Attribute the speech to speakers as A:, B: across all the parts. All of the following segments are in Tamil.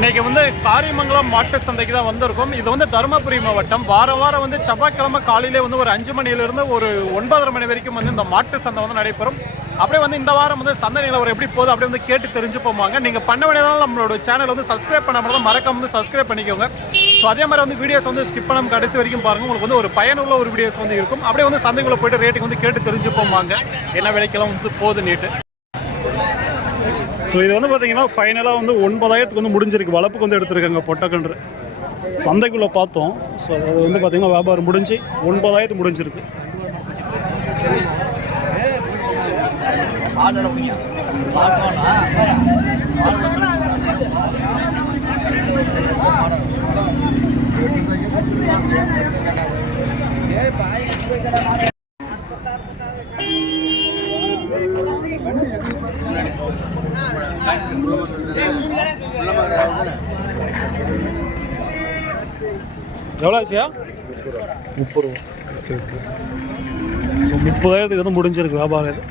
A: இன்னைக்கு வந்து காரியமங்கலம் மாட்டு சந்தைக்கு தான் வந்திருக்கோம். இது வந்து தருமபுரி மாவட்டம். வாரம் வாரம் வந்து செவ்வாய்க்கிழமை காலையிலே வந்து ஒரு அஞ்சு மணியிலிருந்து ஒரு ஒன்பதரை மணி வரைக்கும் வந்து இந்த மாட்டு சந்தை வந்து நடைபெறும். அப்படியே வந்து இந்த வாரம் வந்து சந்தை நிலவரம் எப்படி போகுது அப்படியே வந்து கேட்டு தெரிஞ்சு போவாங்க நீங்கள் பண்ண வேண்டியதாலும் நம்மளோட சேனல் வந்து சப்ஸ்கிரைப் பண்ணாமல் மறக்காம வந்து சப்ஸ்கிரைப் பண்ணிக்கோங்க. ஸோ அதே மாதிரி வந்து வீடியோஸ் வந்து ஸ்கிப் பண்ணாம கடைசி வரைக்கும் பாருங்க. உங்களுக்கு வந்து ஒரு பயனுள்ள ஒரு வீடியோஸ் வந்து இருக்கும். அப்படியே வந்து சந்தைக்குள்ள போயிட்டு ரேட்டுக்கு வந்து கேட்டு தெரிஞ்சு போவாங்க என்ன விலைக்கெல்லாம் வந்து போகுது நீட்டு ஸோ இது வந்து பார்த்தீங்கன்னா ஃபைனலாக வந்து ஒன்பதாயிரத்துக்கு வந்து முடிஞ்சிருக்கு. வளர்ப்புக்கு வந்து எடுத்திருக்காங்க பொட்டக்கன்று. சந்தைக்குள்ளே பார்த்தோம். ஸோ அது வந்து பார்த்தீங்கன்னா வியாபாரம் முடிஞ்சு ஒன்பதாயிரத்து முடிஞ்சிருக்கு. எவ்வளோ ஆச்சியா? முப்பது ரூபா. முப்பதாயிரத்துக்கு வந்து முடிஞ்சிருக்கு வியாபாரம் இது.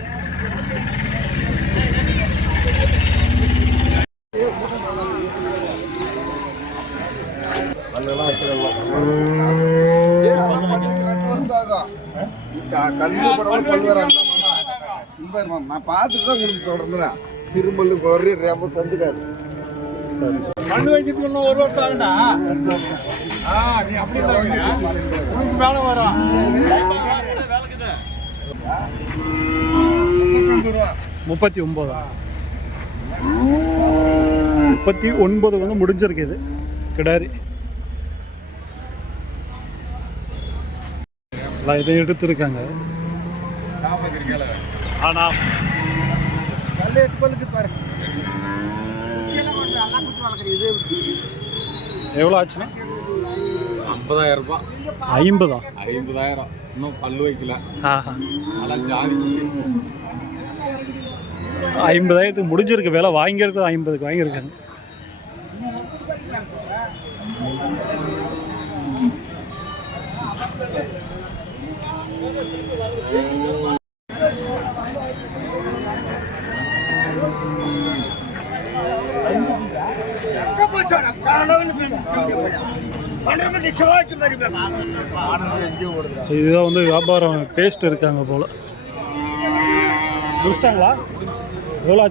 B: ரெண்டு கண்ணு படம் பல்வேறு நான் பார்த்துட்டு தான் உங்களுக்கு சொல்றேன் சிறுமல்லு கோரி ரேப்ப சந்துக்காது.
C: மண்ணு வைக்கிறதுக்கு இன்னும் ஒரு வருஷம் ஆகுண்டா ஆ நீ அப்படி உனக்கு மேலே வரும் ரூபா.
A: முப்பத்தி ஒம்பது முப்பத்தி ஒன்பது வந்து முடிஞ்சிருக்கு இது. கிடாரி. எல்லாம் இதை எடுத்திருக்காங்க. ஆனால் எவ்வளோ ஆச்சுன்னா?
D: ஐம்பதாயிரம் ரூபாய்.
A: ஐம்பதா?
D: ஐம்பதாயிரம். இன்னும் பல்லு வைக்கல. ஆனால் ஜாதி
A: ஐம்பதாயிரத்துக்கு முடிஞ்சிருக்கு விலை. வாங்கியிருக்கிறது ஐம்பதுக்கு வாங்கியிருக்காங்க ஸோ இதுதான் வந்து வியாபாரம் பேஸ்ட் இருக்காங்க போல். முடிச்சிட்டாங்களா எவ்வளோ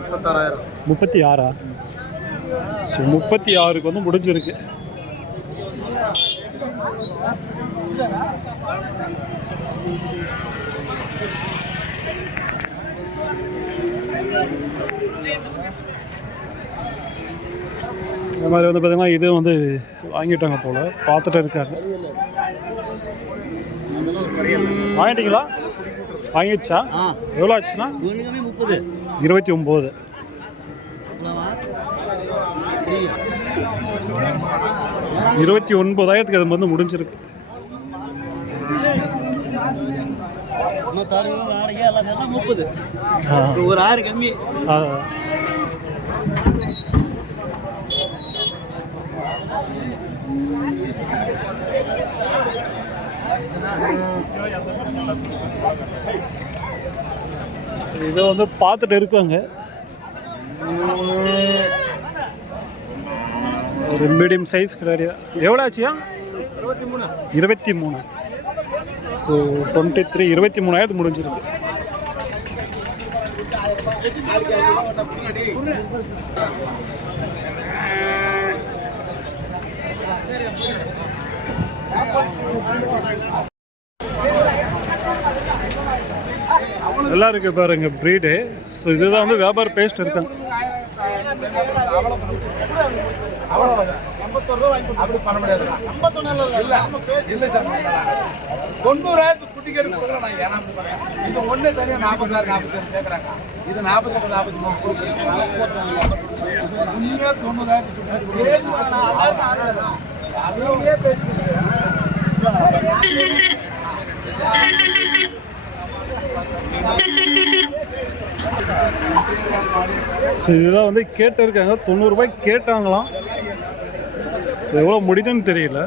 B: முப்பத்தாறாயிரம்
A: முப்பத்தி ஆறா ஸோ முப்பத்தி ஆறுக்கு வந்து முடிஞ்சிருக்கு. இந்த மாதிரி வந்து பார்த்தீங்கன்னா இது வந்து வாங்கிட்டாங்க போல். பார்த்துட்டு இருக்காங்க வாங்கிட்டீங்களா? வாங்கிடுச்சா? எவ்வளோ ஆச்சுன்னா? இருபத்தி ஒம்பது. இருபத்தி ஒன்பதாயிரத்துக்கு அது வந்து முடிஞ்சிருக்கு.
C: முப்பது. ஒரு ஆறு கம்மி.
A: இதை வந்து பார்த்துட்டு இருக்காங்க. ஒரு மீடியம் சைஸ் கிடையாது. எவ்வளோ ஆச்சியா?
C: இருபத்தி மூணு.
A: இருபத்தி மூணு ஸோ டுவெண்ட்டி த்ரீ இருபத்தி மூணாயிரத்து முடிஞ்சிருக்கு. நல்லா இருக்கு பாருங்க ப்ரீடு ஸோ இதுதான் வந்து வியாபார பேஸ்ட் இருக்காங்க
C: பண்ண முடியாது தொண்ணூறாயிரத்து குட்டிக்கு எடுத்து கொடுக்குறேன் நான் இது தனியாக நாற்பதாயிரம் நாற்பத்தாறு கேட்குறாங்க இது நாற்பத்தி நாற்பத்தி மூணு கொடுக்குறேன் உண்மையாக தொண்ணூறாயிரத்து குட்டி பேசுகிறேன்
A: ஸோ இதுதான் வந்து கேட்டிருக்காங்க. தொண்ணூறுபாய் கேட்டாங்களாம். எவ்வளோ முடியுதுன்னு தெரியல.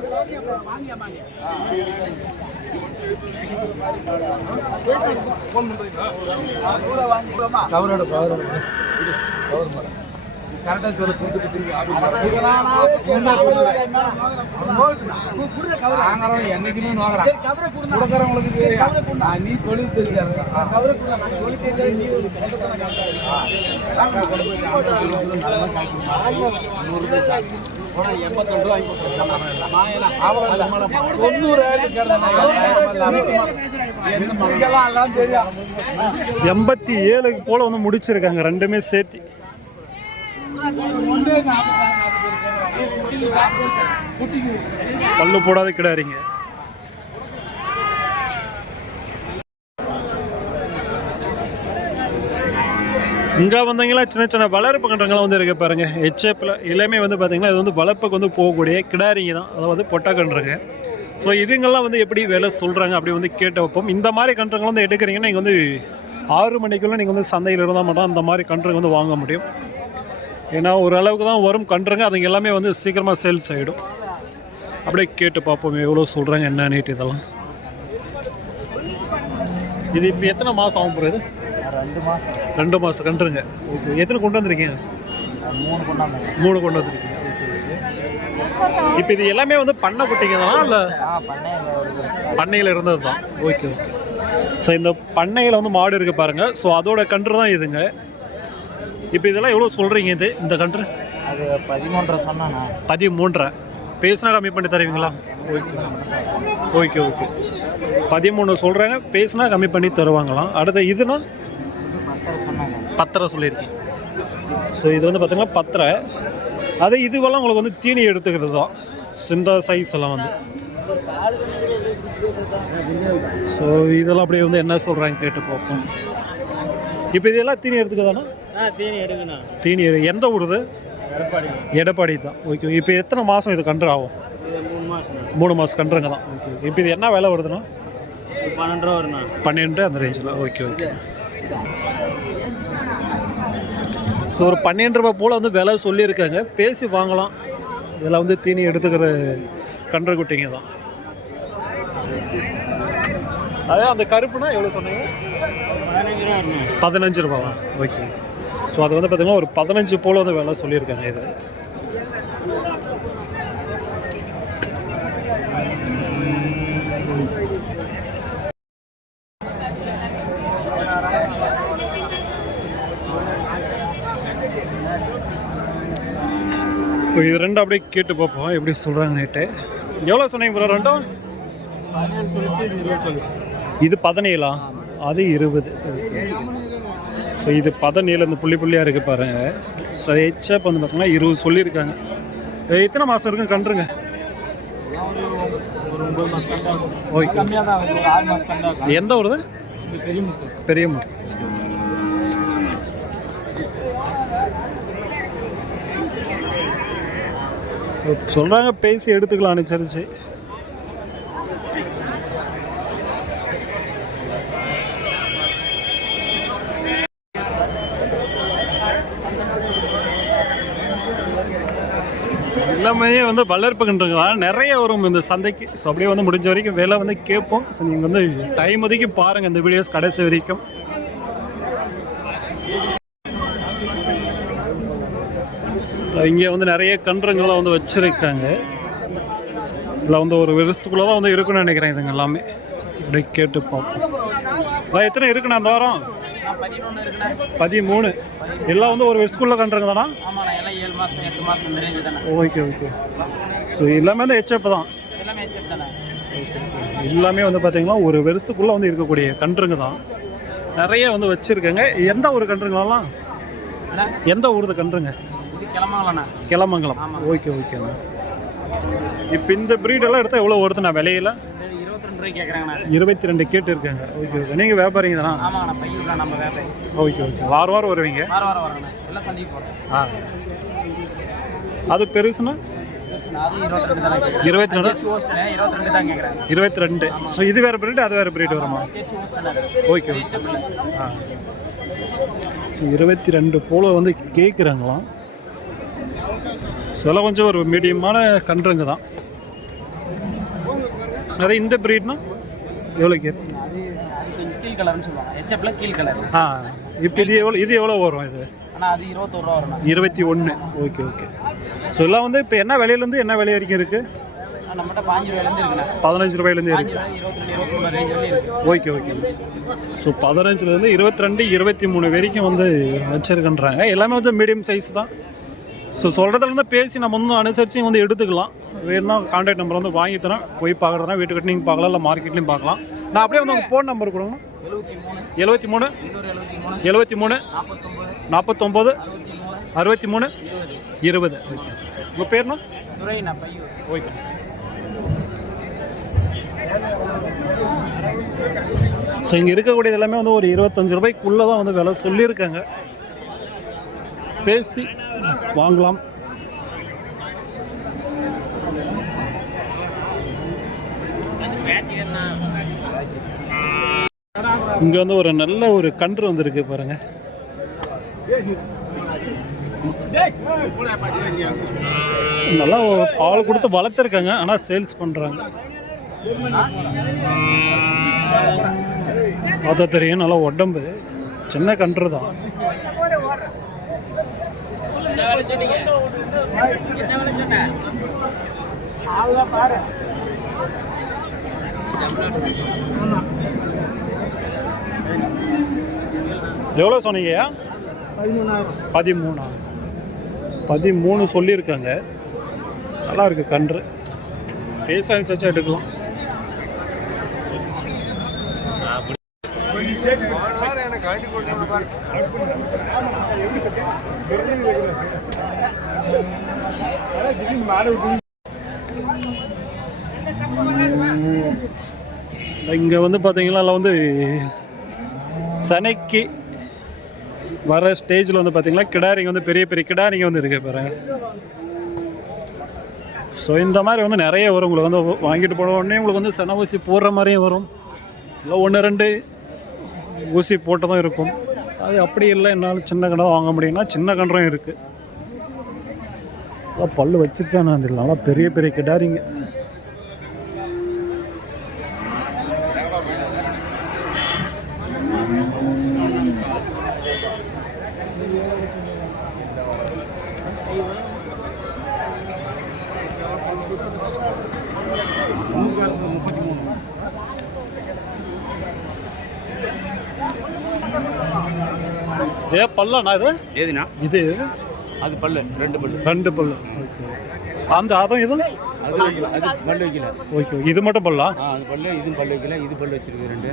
C: கவரோட கவரோட கவர் மேடம் கரெக்டா சொல்ல சொல்லிட்டு வாங்குறவன் என்னைக்குமே நோக்குறான் கொடுக்குறவங்களுக்கு நீ தொழில் தெரியும்
A: எண்பத்தி ஏழுக்கு போல் வந்து முடிச்சிருக்காங்க ரெண்டுமே சேர்த்து பல்லு போடாத கிடாரிங்க இங்கே வந்தீங்களா? சின்ன சின்ன வளர்ப்பு கன்றங்கள்லாம் வந்து இருக்கு பாருங்க. ஹெச்எப்பில் எல்லாமே வந்து பார்த்தீங்கன்னா இது வந்து வளர்ப்புக்கு வந்து போகக்கூடிய கிடாரிங்க தான். அதாவது பொட்டா கன்றுங்க. ஸோ இதுங்கெல்லாம் வந்து எப்படி விலை சொல்கிறாங்க அப்படி வந்து கேட்டு வைப்போம். இந்த மாதிரி கன்றுங்களை வந்து எடுக்கிறீங்கன்னா நீங்கள் வந்து ஆறு மணிக்குள்ளே நீங்கள் வந்து சந்தையில் இருந்தால் மட்டும் அந்த மாதிரி கன்றுங்க வந்து வாங்க முடியும். ஏன்னா ஓரளவுக்கு தான் வரும். கன்றுங்க அதுங்க எல்லாமே வந்து சீக்கிரமாக சேல்ஸ் ஆகிடும் அப்படியே கேட்டு பார்ப்போம் எவ்வளோ சொல்கிறாங்க என்ன நீட்டு இதெல்லாம். இது இப்போ எத்தனை மாதம் ஆகும் போகிறது
E: ரெண்டு மாதம்
A: ரெண்டு மாதம் கன்றுங்க. ஓகே எத்தனை கொண்டு வந்திருக்கீங்க?
E: மூணு கொண்டாந்தாங்க
A: மூணு கொண்டு வந்திருக்கீங்க. இப்போ இது எல்லாமே வந்து பண்ணை குட்டிங்க தானா இல்லை
E: பண்ணையில்
A: இருந்தது தான் ஓகே ஓகே ஸோ இந்த பண்ணையில் வந்து மாடு இருக்குது பாருங்கள் ஸோ அதோட கன்று தான் இதுங்க. இப்போ இதெல்லாம் எவ்வளோ சொல்கிறீங்க இது இந்த கன்று
E: அது பதிமூன்றரை சொன்னாண்ணா
A: பதிமூன்றரை. பேசினா கம்மி பண்ணி தருவீங்களா? Okay okay. ஓகே பதிமூணு சொல்கிறாங்க பேசினா கம்மி பண்ணி தருவாங்களாம். அடுத்து இதுனா?
E: இது பத்தரை
A: சொல்லியிருக்கீங்க. ஸோ இது வந்து பார்த்தீங்கன்னா பத்தரை. அது இதுவெல்லாம் உங்களுக்கு வந்து தீனி எடுத்துக்கிறது தான். சிந்த சைஸ் எல்லாம் வந்து. ஸோ இதெல்லாம் அப்படியே வந்து என்ன சொல்கிறாங்க கேட்டு பார்ப்போம். இப்போ இதெல்லாம் தீனி எடுத்துக்கதானா
F: தீனி எடுக்கணும்
A: தீனி எடு- எந்த ஊருது?
F: எடப்பாடி.
A: எடப்பாடி தான். ஓகே இப்போ எத்தனை மாதம் இது கன்று ஆகும்?
F: இது மூணு மாதம்
A: கன்றுங்க தான். ஓகே இப்போ இது என்ன விலை
F: இது பன்னெண்டு ரூபா வருண்ணா.
A: பன்னெண்டு அந்த ரேஞ்சில் ஓகே ஓகே. ஸோ ஒரு பன்னெண்டு ரூபாய் போல் வந்து விலை சொல்லியிருக்காங்க. பேசி வாங்கலாம். இதெல்லாம் வந்து தீனி எடுத்துக்கிற கன்று குட்டிங்க தான். அதே அந்த கருப்புனா எவ்வளோ சொன்னீங்க?
F: பதினஞ்சு ரூபா
A: ஓகே. ஸோ அது வந்து பார்த்திங்கன்னா ஒரு பதினஞ்சு போல் வந்து விலை சொல்லியிருக்காங்க இது. இப்போ இது ரெண்டும் அப்படியே கேட்டு பார்ப்போம். எப்படி சொல்கிறாங்க நைட்டு எவ்வளோ சொன்னீங்க ப்ரோ ரெண்டும்?
F: இது
A: பதினேழா? அது இருபது. ஸோ இது பதினேழு இந்த புள்ளி புள்ளியாக இருக்குது பாருங்க. ஸோ ஹெச்எப் வந்து பார்த்தீங்கன்னா இருபது சொல்லியிருக்காங்க. எத்தனை மாதம் இருக்கும்
F: கண்டுருங்க
A: ஓகே
F: ஒரு
A: எந்த
F: ஊர் பெரிய
A: பெரியம்மா சொல்கிறாங்க பேசி எடுத்துக்கலாம்னு சரிச்சு நிறைய வந்து வளர்ப்புகின்றங்க நிறைய வரும் இந்த சந்தைக்கு ஸோ அப்படியே வந்து முடிஞ்ச வரைக்கும் விலை வந்து கேட்போம். ஸோ நீங்கள் வந்து டைம் ஒதுக்கி பாருங்கள் இந்த வீடியோஸ் கடைசி வரைக்கும். இங்கே வந்து நிறைய கன்றுங்களை வந்து வச்சுருக்காங்க. இல்லை வந்து ஒரு வருஷத்துக்குள்ளே தான் வந்து இருக்குன்னு நினைக்கிறேன் இதுங்க எல்லாமே. அப்படியே கேட்டு பார்ப்போம். அதான் எத்தனை இருக்குண்ணா அந்த வாரம்? பதிமூணு. எல்லாம் வந்து ஒரு வருஷத்துக்குள்ளே கன்றுங்க தானா
F: ஏழு மாதம் எட்டு மாதம் இந்த ரேஞ்சு தானே
A: ஓகே ஓகே ஸோ எல்லாமே வந்து ஹெச்எப் தான்.
F: எல்லாமே செப் தானே
A: எல்லாமே வந்து பார்த்தீங்கன்னா ஒரு வருஷத்துக்குள்ளே வந்து இருக்கக்கூடிய கன்றுங்க தான். நிறைய வந்து வச்சுருக்காங்க. எந்த ஒரு கன்றுங்களெல்லாம்
F: என்ன
A: எந்த ஊருது கன்றுங்க? கிளமங்கலம். ஓகே ஓகேண்ணா இப்போ இந்த ப்ரீடெல்லாம் எடுத்தால் எவ்வளோ வருதுண்ணா விலையில?
F: இருபத்தி ரெண்டு ரூபாய்க்கு கேட்குறாங்கண்ணா
A: இருபத்தி ரெண்டு கேட்டு இருக்காங்க. ஓகே ஓகே நீங்கள் வியாபாரிங்க தானா?
F: ஆமாங்கண்ணா பையன் தான் நம்ம வியாபாரி.
A: ஓகே ஓகே வாரம் வாரம் வருவீங்க?
F: வாரம் வாரம் வரோங்கண்ணா எல்லாம் சந்தைக்கு போகிறோம்
A: ஆ. அது பெருசுண்ணா
F: இருபத்தி ரெண்டு
A: இருபத்தி ரெண்டு? ஸோ இது வேறு பிரீடு அது வேறு பிரீடு வருமா? ஓகே ஓகே ஆ. இருபத்தி ரெண்டு போல வந்து கேட்குறாங்களாம் சில கொஞ்சம் ஒரு மீடியமான கன்றுங்க தான். அதே இந்த ப்ரீட்னா எவ்வளோ கேஸ்
F: கீழ் கலர்னு சொல்லுவாங்க. ஹெச்எப்ல கீழ் கலர்
A: ஆ இப்போ இது எவ்வளோ இது எவ்வளோ வரும் இது?
F: ஆனால் அது இருபத்தோரு ரூபா வரும்ண்ணா
A: இருபத்தி ஒன்று ஓகே ஓகே ஸோ எல்லாம் வந்து இப்போ என்ன விலையிலேருந்து என்ன விலை வரைக்கும் இருக்குது
F: நம்மகிட்ட பாஞ்சு ரூபாயிலேருந்து இருக்குண்ணா.
A: பதினஞ்சு ரூபாயிலேருந்து இருக்குது
F: இருக்கு.
A: ஓகே ஓகே ஸோ பதினஞ்சுலேருந்து இருபத்தி ரெண்டு இருபத்தி மூணு வரைக்கும் வந்து வச்சுருக்கன்றாங்க. எல்லாமே வந்து மீடியம் சைஸ் தான். ஸோ சொல்கிறதுலேருந்து பேசி நம்ம வந்து அனுசரித்து வந்து எடுத்துக்கலாம். வேணும்னா கான்டாக்ட் நம்பர் வந்து வாங்கி தரேன். போய் பார்க்குறதுனா வீட்டுக்கிட்ட நீங்கள் பார்க்கலாம் இல்லை மார்க்கெட்லேயும் பார்க்கலாம். நான் அப்படியே வந்து உங்கள் ஃபோன் நம்பர் கொடுங்க.
F: எழுபத்தி மூணு.
A: எழுபத்தி மூணு.
F: நாற்பத்தொம்பது அறுபத்தி மூணு. இருபது.
A: ஓகே உங்கள் பேர்னா ஓகே. ஸோ இங்கே இருக்கக்கூடியது எல்லாமே வந்து ஒரு இருபத்தஞ்சு ரூபாய்க்குள்ளே தான் வந்து விலை சொல்லியிருக்காங்க. பேசி வாங்கலாம். இங்கே வந்து ஒரு நல்ல ஒரு கன்று வந்திருக்கு பாருங்க. நல்லா பால் கொடுத்து வளர்த்துருக்காங்க ஆனால் சேல்ஸ் பண்ணுறாங்க அதை தெரியும் நல்லா உடம்பு. சின்ன கன்று தான். எவ்வளோ சொன்னீங்கய்யா
E: பதிமூணாயிரம்.
A: பதிமூணா? பதிமூணு சொல்லியிருக்காங்க. நல்லா இருக்கு கன்று. பேச வச்சு எடுக்கலாம். இங்கே வந்து பார்த்தீங்கன்னா வந்து சனைக்கு வர ஸ்டேஜில் வந்து பார்த்தீங்கன்னா கிடாரிங்க வந்து பெரிய பெரிய கிடாரிங்க வந்து இருக்க பாருங்க. ஸோ இந்த மாதிரி வந்து நிறைய வரும். உங்களுக்கு வந்து வாங்கிட்டு போன உடனே உங்களுக்கு வந்து சன ஊசி போடுற மாதிரியும் வரும். இல்லை ஒன்று ரெண்டு ஊசி போட்டதும் இருக்கும். அது அப்படி இல்லை என்னால் சின்ன கன்றம் வாங்க முடியும்னா சின்ன கன்றம் இருக்குது நல்லா பல்லு நான் தெரியல நல்லா பெரிய பெரிய கிடாரிங்க. பல்லாண்ணா இது?
C: ஏதுண்ணா
A: இது.
C: அது பல்லு ரெண்டு பல்லு.
A: ரெண்டு பல்லு. அந்த அதுவும் இதுவும்
C: அது வைக்கல அது பல்லு வைக்கல.
A: ஓகே இது மட்டும் பல்லா?
C: ஆ அது பல்லு இதுவும் பல்லு வைக்கல இது பல்லு வச்சிருக்கு ரெண்டு.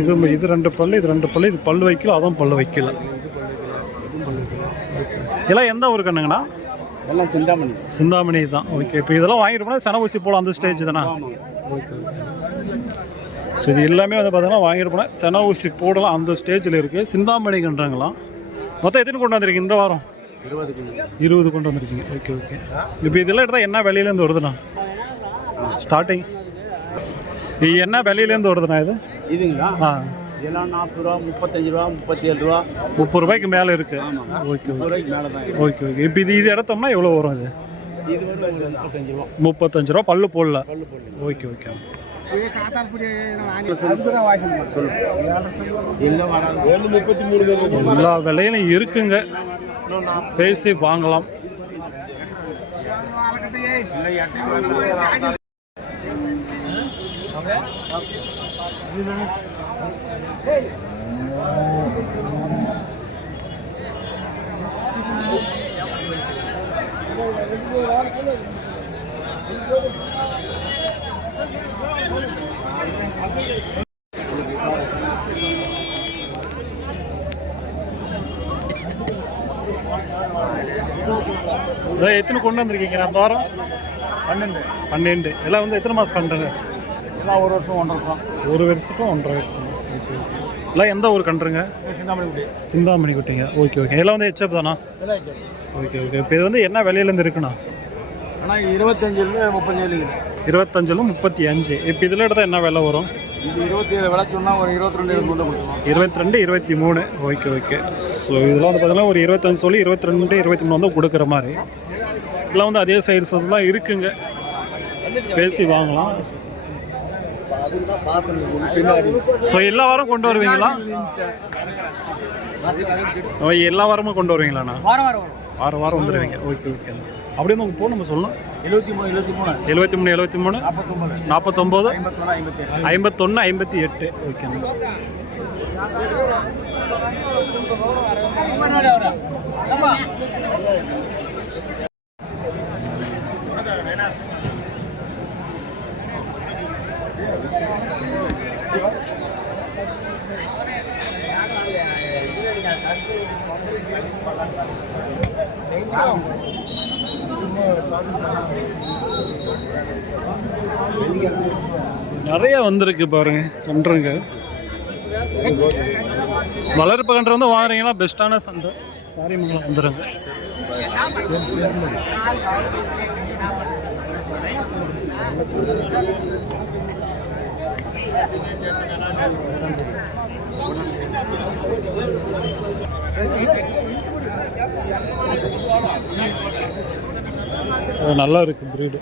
A: இது இது ரெண்டு பல்லு இது ரெண்டு பல்லு இது பல்லு வைக்கல அதுவும் பல்லு வைக்கல. இதெல்லாம் எந்த ஊர் கண்ணுங்கண்ணா?
C: எல்லாம் சிந்தாமணி.
A: சிந்தாமணி தான். ஓகே. இப்போ இதெல்லாம் வாங்கிட்டு போனால் சென ஊசி போகலாம் அந்த ஸ்டேஜ் தானே? ஓகே. ஸோ இது எல்லாமே வந்து பார்த்தீங்கன்னா வாங்கிட்டு போனால் சென ஊசி போடலாம் அந்த ஸ்டேஜில் இருக்குது சிந்தாமணி கன்றாங்களாம் மொத்தம் எத்தனை கொண்டு வந்திருக்கீங்க இந்த வாரம்?
C: இருபது
A: இருபது கொண்டு வந்திருக்கீங்க. ஓகே ஓகே இப்போ இதெல்லாம் எடுத்தால் என்ன விலையிலேருந்து வருதுண்ணா? ஸ்டார்டிங் இது என்ன விலையிலேருந்து வருதுண்ணா இது?
C: இதுங்களா?
A: ஆ.
C: இதெல்லாம் நாற்பது ரூபா முப்பத்தஞ்சு ரூபா முப்பத்தி ஏழு ரூபா.
A: முப்பது ரூபாய்க்கு மேலே இருக்கு. ஓகே
C: ரூபாய்க்கு மேலே தான்.
A: ஓகே ஓகே இப்போ இது இது எடுத்தோம்னா எவ்வளோ வரும் இது?
C: இது வந்து முப்பத்தஞ்சு ரூபா.
A: முப்பத்தஞ்சு ரூபா பல்லு போடல.
C: பல்லு போடல.
A: ஓகே ஓகே எல்லா விலையிலும் இருக்குங்க. பேசி வாங்கலாம். அதான் எத்தனை கொண்டு வந்திருக்கீங்க? அந்த வாரம்
C: பன்னெண்டு.
A: பன்னெண்டு. எல்லாம் வந்து எத்தனை மாதம் கண்டுங்க
C: எல்லாம் ஒரு வருஷம் ஒன்றரை வருஷம்.
A: ஒரு வருஷத்துக்கும் ஒன்றரை வருஷம். ஓகே எல்லாம் எந்த ஊர் கண்டுருங்க
C: சிந்தாமணி குடி
A: சிந்தாமணி குட்டிங்க ஓகே ஓகே. எல்லாம் வந்து ஹெச்எப் தானா? Okay okay. இப்போ இது வந்து என்ன விலையிலேருந்து இருக்குண்ணா?
C: ஆனால் இருபத்தஞ்சிலேருந்து முப்பத்தஞ்சு இருக்குது.
A: இருபத்தஞ்சில் முப்பத்தி அஞ்சு. இப்போ இதில் எடுத்தால் என்ன விலை வரும்?
C: இது இருபத்தி ஏழு விலை சொன்னால் ஒரு இருபத்தி ரெண்டு இருபத்தி மூணு
A: இருபத்தி ரெண்டு இருபத்தி மூணு. Okay okay. ஸோ இதெல்லாம் வந்து பார்த்தீங்கன்னா ஒரு இருபத்தஞ்சு சொல்லி இருபத்தி ரெண்டு இருபத்தி மூணு வந்து கொடுக்குற மாதிரி. இதெல்லாம் வந்து அதே சைடு தான் இருக்குங்க. பேசி வாங்கலாம். ஸோ எல்லா வாரம் கொண்டு வருவீங்களா? எல்லா வாரமும் கொண்டு வருவீங்களாண்ணா?
G: வரும் வாரம். வாரம்
A: வந்துடுவீங்க ஓகே ஓகே. அப்படியே உங்கள் ஃபோன் நம்பர் சொல்லணும்.
G: எழுபத்தி மூணு எழுபத்தி மூணு.
A: எழுபத்தி மூணு எழுபத்தி மூணு.
G: நாற்பத்தொம்பது
A: நாற்பத்தொம்போது
G: ஐம்பத்தொன்று ஐம்பத்தி எட்டு.
A: எட்டு ஓகேண்ணா நிறைய வந்திருக்கு பாருங்க கன்றுங்க. வளர்ப்பு கன்று வந்து வாங்குறீங்களா? பெஸ்ட்டான சந்தை. காரியமங்கலம் வந்துடுங்க you. நல்லா இருக்கு ப்ரீடு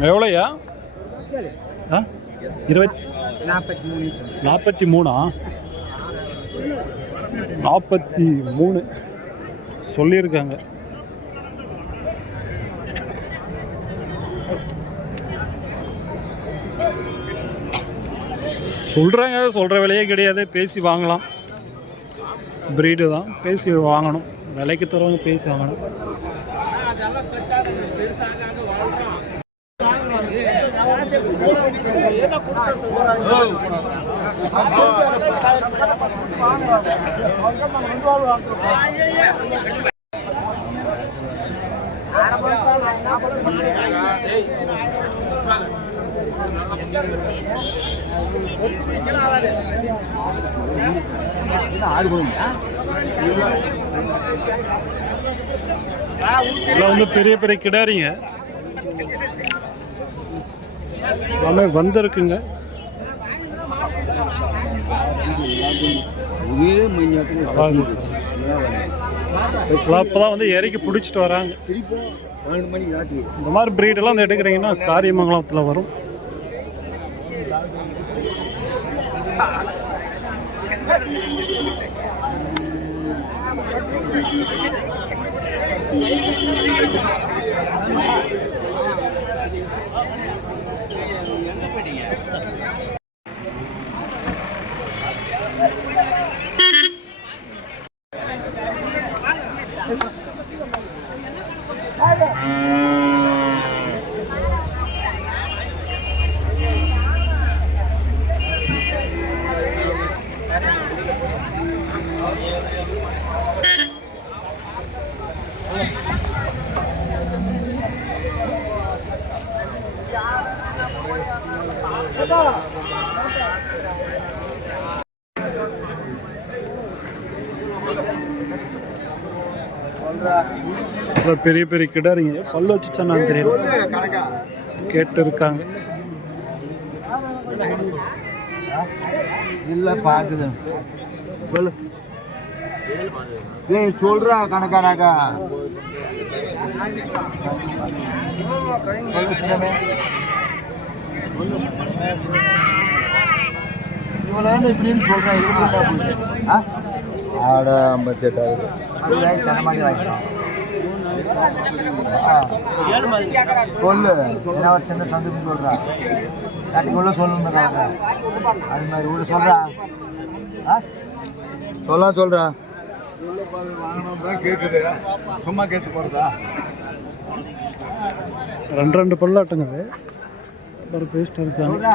A: எவ்வளோயா? ஆ? இருபத்
G: நாற்பத்தி மூணு?
A: நாற்பத்தி மூணா. நாற்பத்தி மூணு சொல்லியிருக்காங்க. சொல்கிறாங்க சொல்கிற விலையே கிடையாது. பேசி வாங்கலாம். ப்ரீடு தான். பேசி வாங்கணும். விலைக்கு தருவாங்க பேசி வாங்கணும். அதெல்லாம் பெருசாக பெருசாக வாழ்றோம். ஆறு இதெல்லாம் வந்து பெரிய பெரிய கிடாரிங்க. எல்லாமே வந்திருக்குங்க. இப்போதான் வந்து இறக்கி பிடிச்சிட்டு வராங்க. இந்த மாதிரி பிரீடெல்லாம் வந்து எடுக்கிறீங்கன்னா காரியமங்கலத்தில் வரும். அப்புறம் பெரிய பெரிய கிடாரிங்க. பல்லு வச்சுச்சான்னு தெரியல கேட்டு இருக்காங்க
E: இல்லை பார்க்குது சொல்லு. ஏய் சொல்றா கணக்காடாக்கா இவ்வளோ இப்படின்னு சொல்றேன் ஆட ஐம்பத்தி எட்டாவது சொல்லு. என்ன ஒரு சின்ன சந்தோஷம் சொல்கிறா கட்டிக்குள்ள சொல்லணும் அது மாதிரி உள்ள சொல்கிறா ஆ? சொல்ல சொல்கிறா
C: கேட்குது சும்மா கேட்டு போகிறதா
A: ரெண்டு ரெண்டு பல்லாட்டுங்க ஒரு பேஸ்ட் இருக்காங்க
E: சொல்கிறா